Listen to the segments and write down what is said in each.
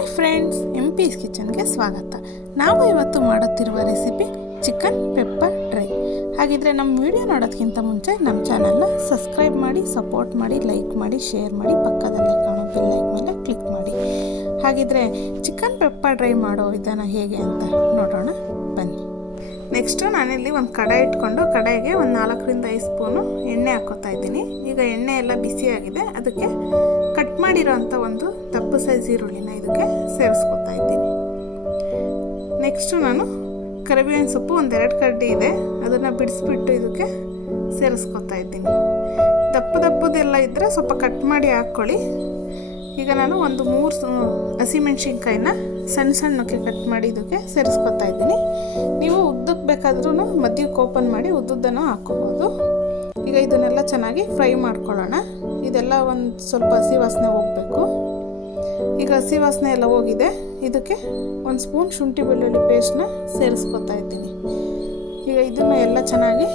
Hi friends, M piece ಕಿಚನ್ಗೆ ಸ್ವಾಗತ. ನಾವು ಇವತ್ತು ಮಾಡುತ್ತಿರುವ ರೆಸಿಪಿ ಚಿಕನ್ ಪೆಪ್ಪರ್ ಡ್ರೈ ಹಾಗಿದ್ರೆ ನಮ್ಮ ವಿಡಿಯೋ ನೋಡೋದಕ್ಕಿಂತ ಮುಂಚೆ ನಮ್ಮ ಚಾನಲ್ನ ಸಬ್ಸ್ಕ್ರೈಬ್ ಮಾಡಿ, ಸಪೋರ್ಟ್ ಮಾಡಿ, ಲೈಕ್ ಮಾಡಿ, ಶೇರ್ ಮಾಡಿ, ಪಕ್ಕದಲ್ಲೇ ಕಾಣೋ ಬೆಲ್ ಲೈಕ್ ಮೇಲೆ ಕ್ಲಿಕ್ ಮಾಡಿ. ಹಾಗಿದ್ರೆ ಚಿಕನ್ ಪೆಪ್ಪರ್ ಡ್ರೈ ಮಾಡೋ ವಿಧಾನ ಹೇಗೆ ಅಂತ ನೋಡೋಣ. ನೆಕ್ಸ್ಟು ನಾನಿಲ್ಲಿ ಒಂದು ಕಡಾಯಿ ಇಟ್ಕೊಂಡು ಕಡಾಯಿಗೆ ಒಂದು ನಾಲ್ಕರಿಂದ ಐದು ಸ್ಪೂನು ಎಣ್ಣೆ ಹಾಕೋತಾ ಇದ್ದೀನಿ. ಈಗ ಎಣ್ಣೆ ಎಲ್ಲ ಬಿಸಿಯಾಗಿದೆ ಅದಕ್ಕೆ ಕಟ್ ಮಾಡಿರೋಂಥ ಒಂದು ದಪ್ಪ ಸೈಜ್ ಈರುಳ್ಳಿನ ಇದಕ್ಕೆ ಸೇರಿಸ್ಕೊತಾ ಇದ್ದೀನಿ. ನೆಕ್ಸ್ಟು ನಾನು ಕರಿಬೇವಿನ ಸೊಪ್ಪು ಒಂದೆರಡು ಕಡ್ಡಿ ಇದೆ. ಅದನ್ನು ಬಿಡಿಸ್ಬಿಟ್ಟು ಇದಕ್ಕೆ ಸೇರಿಸ್ಕೊತಾ ಇದ್ದೀನಿ. ದಪ್ಪ ದಪ್ಪದೆಲ್ಲ ಇದ್ದರೆ ಸ್ವಲ್ಪ ಕಟ್ ಮಾಡಿ ಹಾಕ್ಕೊಳ್ಳಿ. ಈಗ ನಾನು ಒಂದು ಮೂರು ಹಸಿಮೆಣ್ಸಿನ್ಕಾಯಿನ ಸಣ್ಣ ಸಣ್ಣಕ್ಕೆ ಕಟ್ ಮಾಡಿ ಇದಕ್ಕೆ ಸೇರಿಸ್ಕೊತಾ ಇದ್ದೀನಿ. ನೀವು ಉದ್ದಕ್ಕೆ ಬೇಕಾದ್ರೂ ಮಧ್ಯಕ್ಕೆ ಓಪನ್ ಮಾಡಿ ಉದ್ದುದ್ದನ್ನು ಹಾಕ್ಕೋಬೋದು. ಈಗ ಇದನ್ನೆಲ್ಲ ಚೆನ್ನಾಗಿ ಫ್ರೈ ಮಾಡ್ಕೊಳ್ಳೋಣ. ಇದೆಲ್ಲ ಒಂದು ಸ್ವಲ್ಪ ಹಸಿ ವಾಸನೆ ಹೋಗಬೇಕು. ಈಗ ಹಸಿ ವಾಸನೆ ಎಲ್ಲ ಹೋಗಿದೆ. ಇದಕ್ಕೆ ಒಂದು ಸ್ಪೂನ್ ಶುಂಠಿ ಬೆಳ್ಳುಳ್ಳಿ ಪೇಸ್ಟ್ನ ಸೇರಿಸ್ಕೊತಾ ಇದ್ದೀನಿ. ಈಗ ಇದನ್ನು ಎಲ್ಲ ಚೆನ್ನಾಗಿ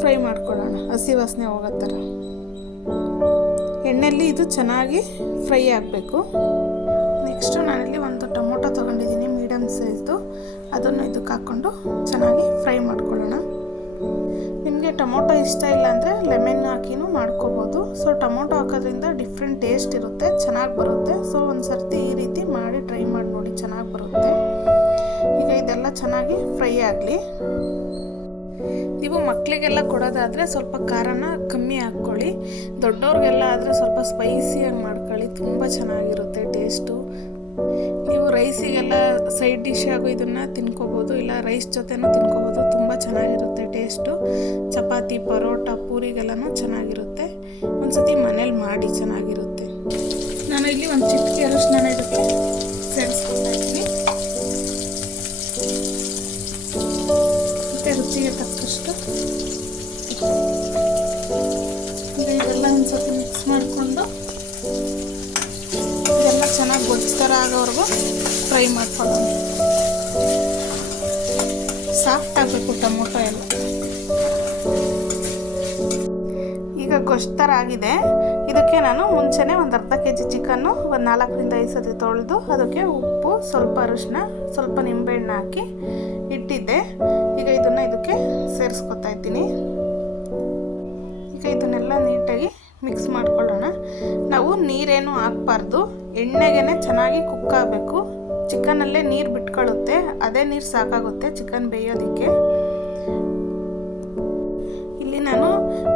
ಫ್ರೈ ಮಾಡ್ಕೊಳ್ಳೋಣ. ಹಸಿ ವಾಸನೆ ಹೋಗೋ ಥರ. ಎಣ್ಣೆಯಲ್ಲಿ ಇದು ಚೆನ್ನಾಗಿ ಫ್ರೈ ಆಗಬೇಕು. ನೆಕ್ಸ್ಟು ನಾನಿಲ್ಲಿ ಒಂದು ಟೊಮೊಟೊ ತೊಗೊಂಡಿದ್ದೀನಿ ಮೀಡಿಯಮ್ ಸೈಜ್ದು ಅದನ್ನು ಇದಕ್ಕೆ ಹಾಕ್ಕೊಂಡು ಚೆನ್ನಾಗಿ ಫ್ರೈ ಮಾಡ್ಕೊಳ್ಳೋಣ. ನಿಮಗೆ ಟೊಮೊಟೊ ಇಷ್ಟ ಇಲ್ಲ ಅಂದರೆ ಲೆಮನ್ ಹಾಕಿನೂ ಮಾಡ್ಕೋಬೋದು. ಸೊ ಟೊಮೊಟೊ ಹಾಕೋದ್ರಿಂದ ಡಿಫ್ರೆಂಟ್ ಟೇಸ್ಟ್ ಇರುತ್ತೆ, ಚೆನ್ನಾಗಿ ಬರುತ್ತೆ. ಸೊ ಒಂದು ಸರ್ತಿ ಈ ರೀತಿ ಮಾಡಿ ಟ್ರೈ ಮಾಡಿ ನೋಡಿ, ಚೆನ್ನಾಗಿ ಬರುತ್ತೆ. ಈಗ ಇದೆಲ್ಲ ಚೆನ್ನಾಗಿ ಫ್ರೈ ಆಗಲಿ. ನೀವು ಮಕ್ಕಳಿಗೆಲ್ಲ ಕೊಡೋದಾದರೆ ಸ್ವಲ್ಪ ಖಾರನ ಕಮ್ಮಿ ಹಾಕ್ಕೊಳ್ಳಿ. ದೊಡ್ಡವ್ರಿಗೆಲ್ಲ ಆದರೆ ಸ್ವಲ್ಪ ಸ್ಪೈಸಿಯಾಗಿ ಮಾಡ್ಕೊಳ್ಳಿ, ತುಂಬ ಚೆನ್ನಾಗಿರುತ್ತೆ ಟೇಸ್ಟು ನೀವು ರೈಸಿಗೆಲ್ಲ ಸೈಡ್ ಡಿಶ್ ಆಗು ಇದನ್ನು ತಿನ್ಕೋಬೋದು, ಇಲ್ಲ ರೈಸ್ ಜೊತೆನೂ ತಿನ್ಕೋಬೋದು, ತುಂಬ ಚೆನ್ನಾಗಿರುತ್ತೆ ಟೇಸ್ಟು. ಚಪಾತಿ, ಪರೋಟ, ಪೂರಿಗೆಲ್ಲನೂ ಚೆನ್ನಾಗಿರುತ್ತೆ. ಒಂದ್ಸತಿ ಮನೇಲಿ ಮಾಡಿ ಚೆನ್ನಾಗಿರುತ್ತೆ. ನಾನು ಇಲ್ಲಿ ಒಂದು ಚಿಕ್ಕ ಅರಶಿನ ಇದಕ್ಕೆ ಸೇರಿಸ್ಕೊತಾ ಇದ್ದೀನಿ. ಮತ್ತು ರುಚಿಗೆ ತಕ್ಕಷ್ಟು ಥರ ಆಗೋವರೆಗೂ ಫ್ರೈ ಮಾಡ್ಕೊಳ್ಳೋಣ. ಸಾಫ್ಟ್ ಆಗಬೇಕು ಟೊಮೊಟೊ ಎಲ್ಲ. ಈಗ ಗೊಜ್ಜು ಥರ ಆಗಿದೆ. ಇದಕ್ಕೆ ನಾನು ಮುಂಚೆನೇ ಒಂದು ಅರ್ಧ ಕೆ ಜಿ ಚಿಕನ್ನು, ಒಂದು ನಾಲ್ಕರಿಂದ ಐದು ಸತಿ ತೊಳೆದು ಅದಕ್ಕೆ ಉಪ್ಪು, ಸ್ವಲ್ಪ ಅರಿಶಿನ ಸ್ವಲ್ಪ ನಿಂಬೆಹಣ್ಣು ಹಾಕಿ ಇಟ್ಟಿದ್ದೆ. ಈಗ ಇದನ್ನು ಇದಕ್ಕೆ ಸೇರಿಸ್ಕೊತಾ ಇದ್ದೀನಿ. ಈಗ ಇದನ್ನೆಲ್ಲ ನೀಟಾಗಿ ಮಿಕ್ಸ್ ಮಾಡ್ಕೊಳ್ಳೋಣ. ನಾವು ನೀರೇನು ಹಾಕ್ಬಾರ್ದು. ಎಣ್ಣೆಗೆ ಚೆನ್ನಾಗಿ ಕುಕ್ ಆಗಬೇಕು. ಚಿಕನಲ್ಲೇ ನೀರು ಬಿಟ್ಕೊಳ್ಳುತ್ತೆ. ಅದೇ ನೀರು ಸಾಕಾಗುತ್ತೆ ಚಿಕನ್ ಬೇಯೋದಕ್ಕೆ. ಇಲ್ಲಿ ನಾನು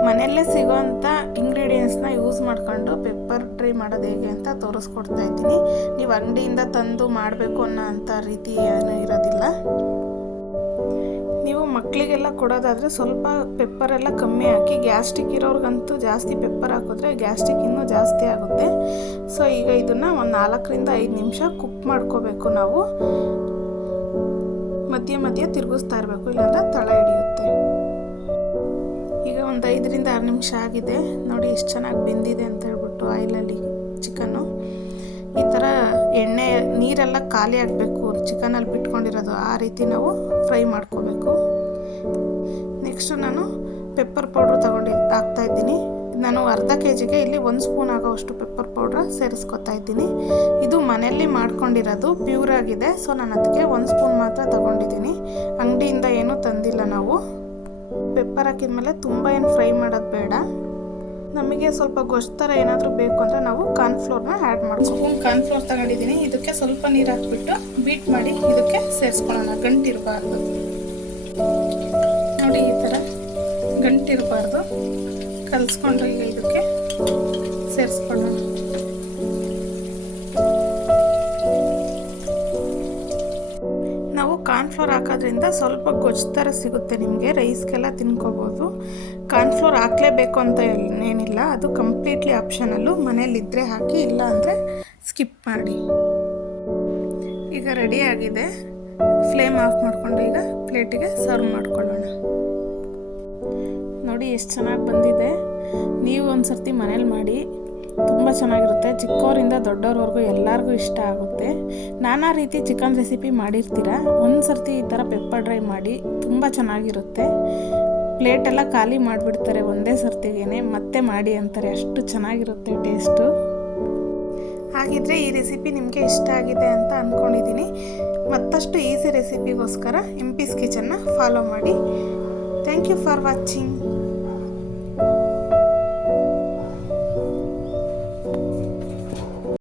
ಮನೆಯಲ್ಲೇ ಸಿಗೋವಂಥ ಇಂಗ್ರೀಡಿಯೆಂಟ್ಸ್ನ ಯೂಸ್ ಮಾಡ್ಕೊಂಡು ಪೆಪ್ಪರ್ ಟ್ರೈ ಮಾಡೋದು ಹೇಗೆ ಅಂತ ತೋರಿಸ್ಕೊಡ್ತಾ ಇದ್ದೀನಿ. ನೀವು ಅಂಗಡಿಯಿಂದ ತಂದು ಮಾಡಬೇಕು ಅನ್ನೋ ಅಂಥ ರೀತಿ ಏನೂ ಇರೋದಿಲ್ಲ. ನೀವು ಮಕ್ಕಳಿಗೆಲ್ಲ ಕೊಡೋದಾದರೆ ಸ್ವಲ್ಪ ಪೆಪ್ಪರ್ ಎಲ್ಲ ಕಮ್ಮಿ ಹಾಕಿ ಗ್ಯಾಸ್ಟ್ರಿಕ್ ಇರೋರ್ಗಂತೂ ಜಾಸ್ತಿ ಪೆಪ್ಪರ್ ಹಾಕಿದ್ರೆ ಗ್ಯಾಸ್ಟ್ರಿಕ್ ಇನ್ನೂ ಜಾಸ್ತಿ ಆಗುತ್ತೆ. ಸೊ ಈಗ ಇದನ್ನು ಒಂದು ನಾಲ್ಕರಿಂದ ಐದು ನಿಮಿಷ ಕುಕ್ ಮಾಡ್ಕೋಬೇಕು ನಾವು. ಮಧ್ಯ ಮಧ್ಯ ತಿರುಗಿಸ್ತಾ ಇರಬೇಕು, ಇಲ್ಲಾಂದ್ರೆ ತಳ ಹಿಡಿಯುತ್ತೆ. ಈಗ ಒಂದು ಐದರಿಂದ ಆರು ನಿಮಿಷ ಆಗಿದೆ. ನೋಡಿ ಎಷ್ಟು ಚೆನ್ನಾಗಿ ಬೆಂದಿದೆ ಅಂತ ಹೇಳ್ಬಿಟ್ಟು ಆಯಿಲಲ್ಲಿ ಚಿಕನ್ನು ಈ ಥರ ಎಣ್ಣೆ, ನೀರೆಲ್ಲ ಖಾಲಿ ಆಗಬೇಕು. ಚಿಕನಲ್ಲಿ ಬಿಟ್ಕೊಂಡಿರೋದು ಆ ರೀತಿ ನಾವು ಫ್ರೈ ಮಾಡ್ಕೋಬೇಕು. ನೆಕ್ಸ್ಟು ನಾನು ಪೆಪ್ಪರ್ ಪೌಡ್ರ್ ತಗೊಂಡು ಹಾಕ್ತಾ ಇದ್ದೀನಿ. ನಾನು ಅರ್ಧ ಕೆ ಜಿಗೆ ಇಲ್ಲಿ ಒಂದು ಸ್ಪೂನ್ ಆಗೋವಷ್ಟು ಪೆಪ್ಪರ್ ಪೌಡ್ರ ಸೇರಿಸ್ಕೊತಾ ಇದ್ದೀನಿ. ಇದು ಮನೆಯಲ್ಲಿ ಮಾಡ್ಕೊಂಡಿರೋದು ಪ್ಯೂರ್ ಆಗಿದೆ. ಸೊ ನಾನು ಅದಕ್ಕೆ ಒಂದು ಸ್ಪೂನ್ ಮಾತ್ರ ತಗೊಂಡಿದ್ದೀನಿ. ಅಂಗಡಿಯಿಂದ ಏನೂ ತಂದಿಲ್ಲ ನಾವು. ಪೆಪ್ಪರ್ ಹಾಕಿದ ಮೇಲೆ ತುಂಬ ಏನು ಫ್ರೈ ಮಾಡೋದು ಬೇಡ. ನಮಗೆ ಸ್ವಲ್ಪ ಗೊಜ್ಜು ಥರ ಏನಾದರೂ ಬೇಕು ಅಂದರೆ ನಾವು ಕಾರ್ನ್ಫ್ಲೋರ್ನ ಆ್ಯಡ್ ಮಾಡ್ಕೊಂಡು ಕಾರ್ನ್ಫ್ಲೋರ್ ತಗೊಂಡಿದ್ದೀನಿ. ಇದಕ್ಕೆ ಸ್ವಲ್ಪ ನೀರು ಹಾಕ್ಬಿಟ್ಟು ಬೀಟ್ ಮಾಡಿ ಇದಕ್ಕೆ ಸೇರಿಸ್ಕೊಳ್ಳೋಣ. ಗಂಟಿರಬಾರ್ದು. ನೋಡಿ ಈ ಥರ ಗಂಟಿರಬಾರ್ದು. ಕಲಿಸ್ಕೊಂಡು ಈಗ ಇದಕ್ಕೆ ಸೇರಿಸ್ಕೊಳ್ಳೋಣ. ಕಾರ್ನ್ಫ್ಲೋರ್ ಹಾಕೋದ್ರಿಂದ ಸ್ವಲ್ಪ ಗೊಜ್ಜು ಥರ ಸಿಗುತ್ತೆ ನಿಮಗೆ, ರೈಸ್ಗೆಲ್ಲ ತಿನ್ಕೋಬೋದು. ಕಾರ್ನ್ಫ್ಲೋರ್ ಹಾಕಲೇಬೇಕು ಅಂತ ಏನಿಲ್ಲ, ಅದು ಕಂಪ್ಲೀಟ್ಲಿ ಆಪ್ಷನಲ್ಲು ಮನೇಲಿದ್ದರೆ ಹಾಕಿ ಇಲ್ಲ ಅಂದರೆ ಸ್ಕಿಪ್ ಮಾಡಿ. ಈಗ ರೆಡಿ ಆಗಿದೆ. ಫ್ಲೇಮ್ ಆಫ್ ಮಾಡಿಕೊಂಡು ಈಗ ಪ್ಲೇಟಿಗೆ ಸರ್ವ್ ಮಾಡ್ಕೊಳ್ಳೋಣ. ನೋಡಿ, ಎಷ್ಟು ಚೆನ್ನಾಗಿ ಬಂದಿದೆ. ನೀವು ಒಂದು ಸರ್ತಿ ಮನೇಲಿ ಮಾಡಿ. ತುಂಬ ಚೆನ್ನಾಗಿರುತ್ತೆ. ಚಿಕ್ಕವರಿಂದ ದೊಡ್ಡವ್ರವರೆಗೂ ಎಲ್ಲರಿಗೂ ಇಷ್ಟ ಆಗುತ್ತೆ. ನಾನಾ ರೀತಿ ಚಿಕನ್ ರೆಸಿಪಿ ಮಾಡಿರ್ತೀರ? ಒಂದು ಸರ್ತಿ ಈ ಥರ ಪೆಪ್ಪರ್ ಡ್ರೈ ಮಾಡಿ ತುಂಬ ಚೆನ್ನಾಗಿರುತ್ತೆ. ಪ್ಲೇಟೆಲ್ಲ ಖಾಲಿ ಮಾಡಿಬಿಡ್ತಾರೆ ಒಂದೇ ಸರ್ತಿಗೇನೆ. ಮತ್ತೆ ಮಾಡಿ ಅಂತಾರೆ. ಅಷ್ಟು ಚೆನ್ನಾಗಿರುತ್ತೆ ಟೇಸ್ಟು. ಹಾಗಿದ್ರೆ ಈ ರೆಸಿಪಿ ನಿಮಗೆ ಇಷ್ಟ ಆಗಿದೆ ಅಂತ ಅಂದ್ಕೊಂಡಿದ್ದೀನಿ ಮತ್ತಷ್ಟು ಈಸಿ ರೆಸಿಪಿಗೋಸ್ಕರ ಎಂ ಪಿಸ್ ಕಿಚನ್ನ ಫಾಲೋ ಮಾಡಿ. Thank you for watching.